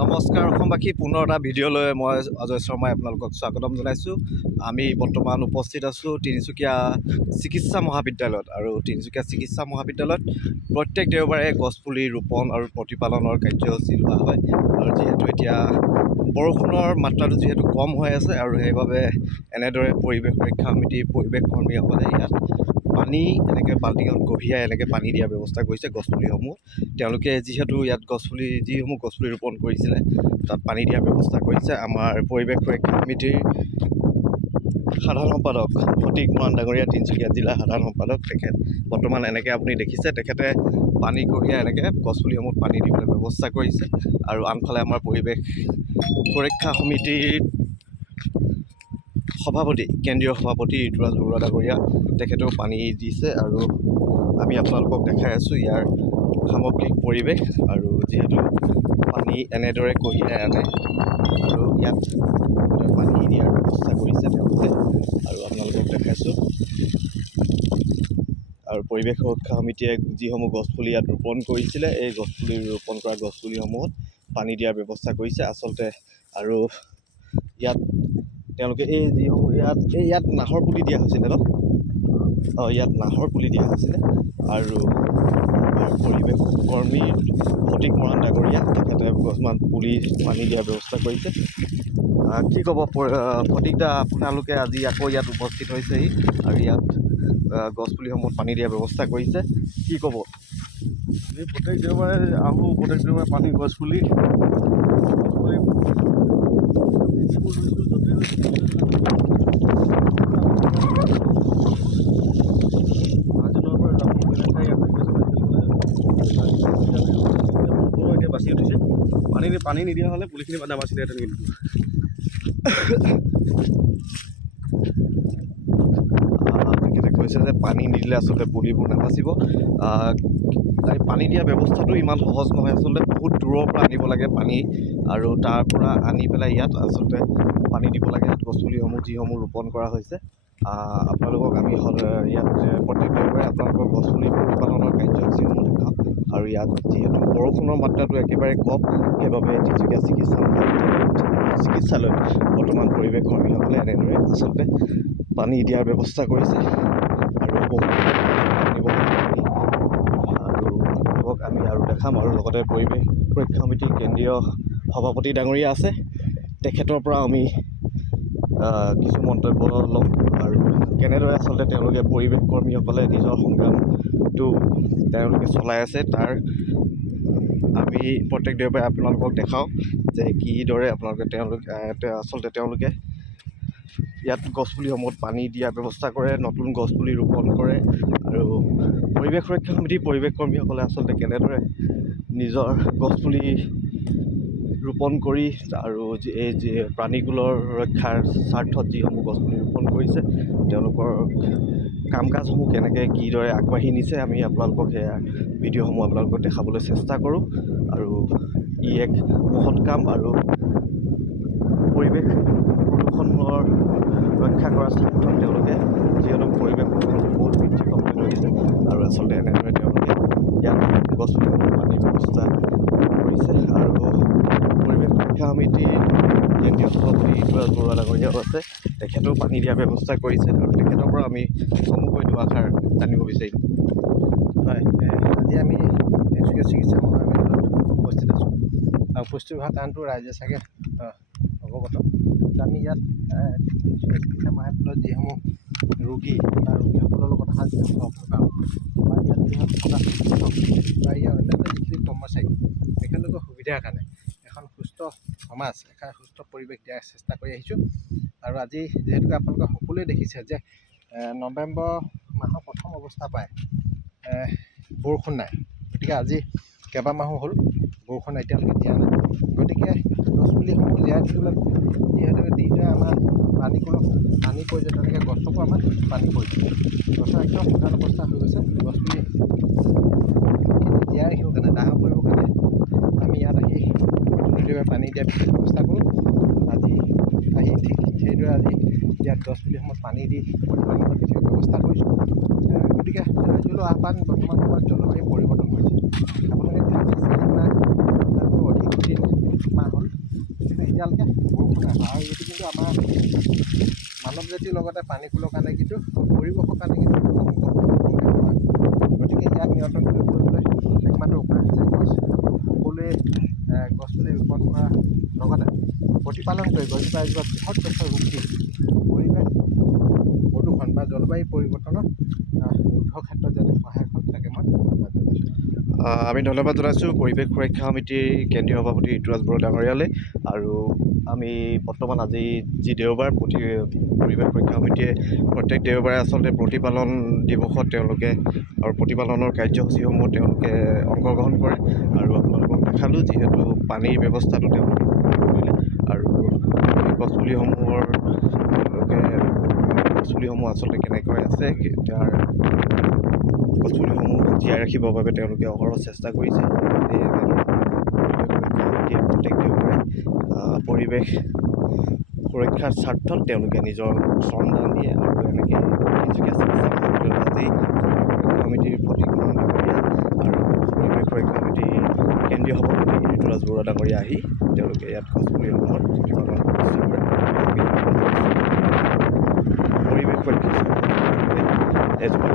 নমস্কাৰ অসমবাসী, পুনৰ এটা ভিডিঅ'লৈ মই অজয় শৰ্মাই আপোনালোকক স্বাগতম জনাইছোঁ। আমি বৰ্তমান উপস্থিত আছোঁ তিনিচুকীয়া চিকিৎসা মহাবিদ্যালয়ত। আৰু তিনিচুকীয়া চিকিৎসা মহাবিদ্যালয়ত প্ৰত্যেক দেওবাৰে গছপুলি ৰোপণ আৰু প্ৰতিপালনৰ কাৰ্যসূচী লোৱা হয়। আৰু যিহেতু এতিয়া বৰষুণৰ মাত্ৰাটো যিহেতু কম হৈ আছে, আৰু সেইবাবে এনেদৰে পৰিৱেশ সুৰক্ষা সমিতিৰ পৰিৱেশ কৰ্মীসকলে ইয়াত পানী এনেকৈ বাল্টিঙত কঢ়িয়াই এনেকৈ পানী দিয়াৰ ব্যৱস্থা কৰিছে গছপুলিসমূহ। তেওঁলোকে যিহেতু ইয়াত যিসমূহ গছপুলি ৰোপণ কৰিছিলে তাত পানী দিয়াৰ ব্যৱস্থা কৰিছে। আমাৰ পৰিৱেশ সুৰক্ষা সমিতিৰ সাধাৰণ সম্পাদক ফটিক মৰাণ ডাঙৰীয়া, তিনিচুকীয়া জিলা সাধাৰণ সম্পাদক, তেখেত বৰ্তমান এনেকৈ আপুনি দেখিছে, তেখেতে পানী কঢ়িয়াই এনেকৈ গছপুলিসমূহত পানী দিবলৈ ব্যৱস্থা কৰিছে। আৰু আনফালে আমাৰ পৰিৱেশ সুৰক্ষা সমিতিৰ সভাপতি, কেন্দ্ৰীয় সভাপতি ঋতুৰাজ বৰুৱা ডাঙৰীয়া, তেখেতেও পানী দিছে। আৰু আমি আপোনালোকক দেখাই আছোঁ ইয়াৰ সামগ্ৰিক পৰিৱেশ। আৰু যিহেতু পানী এনেদৰে কঢ়িয়াই আনে আৰু ইয়াত পানী দিয়াৰ ব্যৱস্থা কৰিছে তেওঁলোকে, আৰু আপোনালোকক দেখাইছোঁ। আৰু পৰিৱেশ সুৰক্ষা সমিতিয়ে যিসমূহ গছপুলি ইয়াত ৰোপণ কৰিছিলে, এই গছপুলি ৰোপণ কৰা গছপুলিসমূহত পানী দিয়াৰ ব্যৱস্থা কৰিছে আচলতে। আৰু ইয়াত তেওঁলোকে যিসমূহ ইয়াত নাহৰ পুলি দিয়া হৈছিলে ইয়াত নাহৰ পুলি দিয়া হৈছিলে। আৰু পৰিৱেশ কৰ্মী ফটিক মৰাণ ডাঙৰীয়া, তেখেতে কিছুমান পুলি পানী দিয়াৰ ব্যৱস্থা কৰিছে। কি ক'ব ফটিক দা, আপোনালোকে আজি আকৌ ইয়াত উপস্থিত হৈছেহি আৰু ইয়াত গছপুলিসমূহত পানী দিয়াৰ ব্যৱস্থা কৰিছে, কি ক'ব? আমি প্ৰত্যেক দেওবাৰে আহোঁ, প্ৰত্যেক দেওবাৰে পানী গছপুলি এতিয়া বাচি উঠিছে। পানী নিদিয়া হ'লে পুলিখিনি নাবাচিলেহেঁতেন। কিন্তু তেখেতে কৈছে যে পানী নিদিলে আচলতে পুলিবোৰ নাবাচিব। পানী দিয়া ব্যৱস্থাটো ইমান সহজ নহয় আচলতে, বহুত দূৰৰ পৰা আনিব লাগে পানী, আৰু তাৰ পৰা আনি পেলাই ইয়াত আচলতে পানী দিব লাগে। ইয়াত গছপুলিসমূহ যিসমূহ ৰোপণ কৰা হৈছে, আপোনালোকক আমি ইয়াত প্ৰত্যেক দেওবাৰে আপোনালোকৰ গছপুলি প্ৰতিপালনৰ কাৰ্যসূচীসমূহ দেখাওঁ। আৰু ইয়াত যিহেতু বৰষুণৰ মাত্ৰাটো একেবাৰে কম, সেইবাবে তিনিচুকীয়া চিকিৎসালয়ত বৰ্তমান পৰিৱেশ কৰ্মীসকলে এনেদৰে আচলতে পানী দিয়াৰ ব্যৱস্থা কৰিছে। আৰু আপোনালোকক আমি আৰু দেখাম। আৰু লগতে পৰিৱেশ সুৰক্ষা সমিতিৰ কেন্দ্ৰীয় সভাপতি ডাঙৰীয়া আছে, তেখেতৰ পৰা আমি কিছু মন্তব্য ল'ম। আৰু কেনেদৰে আচলতে তেওঁলোকে পৰিৱেশ কৰ্মীসকলে নিজৰ সংগ্ৰামটো তেওঁলোকে চলাই আছে, তাৰ আমি প্ৰত্যেক দেওবাৰে আপোনালোকক দেখাওঁ যে কিদৰে তেওঁলোকে ইয়াত গছপুলিসমূহত পানী দিয়াৰ ব্যৱস্থা কৰে, নতুন গছপুলি ৰোপণ কৰে। আৰু পৰিৱেশ সুৰক্ষা সমিতিৰ পৰিৱেশ কৰ্মীসকলে আচলতে কেনেদৰে নিজৰ গছপুলি ৰোপণ কৰি আৰু এই প্ৰাণীকুলৰ ৰক্ষাৰ স্বাৰ্থত যিসমূহ গছপুলি ৰোপণ কৰিছে, তেওঁলোকৰ কাম কাজসমূহ কিদৰে আগবাঢ়ি নিছে, আমি আপোনালোকক সেয়া ভিডিঅ'সমূহ আপোনালোকক দেখাবলৈ চেষ্টা কৰোঁ। আৰু ই এক মহৎ কাম, আৰু পৰিৱেশ প্ৰদূষণৰ ৰক্ষা কৰাৰ স্বাৰ্থত তেওঁলোকে যিহেতু পৰিৱেশ প্ৰদূষণটো বহুত বৃদ্ধি পাবলৈ ধৰিছে, আৰু আচলতে এনেদৰে তেওঁলোকে ইয়াত গছপুলিসমূহ পানীৰ ব্যৱস্থা কৰিছে। আৰু পৰিৱেশ সুৰক্ষা সমিতিৰ কেন্দ্ৰীয় সভাপতি ঋতুৰাজ বৰুৱা ডাঙৰীয়াও আছে, তেখেতেও পানী দিয়াৰ ব্যৱস্থা কৰিছে। আৰু তেখেতৰ পৰা আমি চমুকৈ দুআষাৰ জানিব বিচাৰিম। হয়, আজি আমি তিনিচুকীয়া চিকিৎসা মহাবিদ্যালয়ত উপস্থিত আছোঁ। আৰু উপস্থিত হোৱাৰ কাৰণটো ৰাইজে চাগে অৱগত। আমি ইয়াত তিনিচুকীয়া চিকিৎসা মহাবিদ্যালয়ত যিসমূহ ৰোগী বা ৰোগীসকলৰ লগত সাজ লগাওঁ, বা ইয়াত থকা শিক্ষক বা ইয়াৰ অন্যান্য যিখিনি কৰ্মচাৰী, তেখেতলোকৰ সুবিধাৰ কাৰণে এখন সুস্থ সমাজ, এখন সুস্থ পৰিৱেশ দিয়াৰ চেষ্টা কৰি আহিছোঁ। আৰু আজি যিহেতুকে আপোনালোকে সকলোৱে দেখিছে যে নৱেম্বৰ মাহৰ প্ৰথম অৱস্থাৰ পৰাই বৰষুণ নাই, গতিকে আজি কেইবামাহো হ'ল বৰষুণ এতিয়ালৈকে দিয়া নাই। গতিকে গছপুলিসমূহ জীয়াই থাকিবলৈ যিহেতুকে দিনটোৱে আমাৰ পানী পৰিছে, তেনেকৈ গছকো আমাৰ পানী পৰিছে। গছৰ একদম শুকান অৱস্থা হৈ গৈছে। গছপুলি জীয়াই ৰাখিবৰ কাৰণে, ডাঙৰ কৰিবৰ কাৰণে আমি ইয়াত আহি প্ৰতিনিধিভাৱে পানী দিয়াৰ বিশেষ ব্যৱস্থা কৰোঁ। আজি আহি ঠিক সেইদৰে আজি ইয়াত গছপুলিসমূহত পানী দি প্ৰতিপালনৰ বিশেষ ব্যৱস্থা কৰিছোঁ। গতিকে ৰাইজলৈ আহ্বান, বৰ্তমান সময়ত জলবায়ু পৰিৱৰ্তন হৈছে, আপোনালোকে জাতিৰ লগতে প্ৰাণীকুলৰ কাৰণে কিন্তু পৰিৱেশৰ কাৰণে কিন্তু গতিকে ইয়াক নিয়ন্ত্ৰণ কৰিবলৈ একমাত্ৰ উপায় হৈছে গছ সকলোৱে গছপুলি ৰোপণ কৰাৰ লগতে প্ৰতিপালন কৰি গছজোপা এজোপা বৃহৎ গছৰ ৰূপ দি পৰিৱেশ প্ৰদূষণ বা জলবায়ু পৰিৱৰ্তনৰ ৰোধৰ ক্ষেত্ৰত যাতে সহায়ক হয় তাকে মই ধন্যবাদ জনাইছোঁ। আমি ধন্যবাদ জনাইছোঁ পৰিৱেশ সুৰক্ষা সমিতিৰ কেন্দ্ৰীয় সভাপতি ঋতুৰাজ বড়ো ডাঙৰীয়ালৈ। আৰু আমি বৰ্তমান আজি যি দেওবাৰ পৰিৱেশ সুৰক্ষা সমিতিয়ে প্ৰত্যেক দেওবাৰে আচলতে প্ৰতিপালন দিৱসত তেওঁলোকে আৰু প্ৰতিপালনৰ কাৰ্যসূচীসমূহ তেওঁলোকে অংশগ্ৰহণ কৰে। আৰু আপোনালোকক দেখালোঁ যিহেতু পানীৰ ব্যৱস্থাটো তেওঁলোকে কৰিলে আৰু গছপুলিসমূহৰ গছপুলিসমূহ আচলতে কেনেকৈ আছে তাৰ গছপুলিসমূহ জীয়াই ৰাখিবৰ বাবে তেওঁলোকে অহৰহ চেষ্টা কৰিছে। প্ৰত্যেক দেওবাৰে পৰিৱেশ সুৰক্ষাৰ স্বাৰ্থত তেওঁলোকে নিজৰ শ্ৰমদান দিয়ে আৰু এনেকৈ তিনিচুকীয়া চিকিৎসা মহাবিদ্যালয়ত আজি পৰিৱেশ সুৰক্ষা সমিতিৰ প্ৰতিক্ৰমণ ডাঙৰীয়া আৰু পৰিৱেশ সুৰক্ষা সমিতিৰ কেন্দ্ৰীয় সভাপতি ঋতুৰাজ বড়ো ডাঙৰীয়া আহি তেওঁলোকে ইয়াত গছপুলিসমূহৰ প্ৰতিপালন কৰে। পৰিৱেশ সুৰক্ষা এজোপা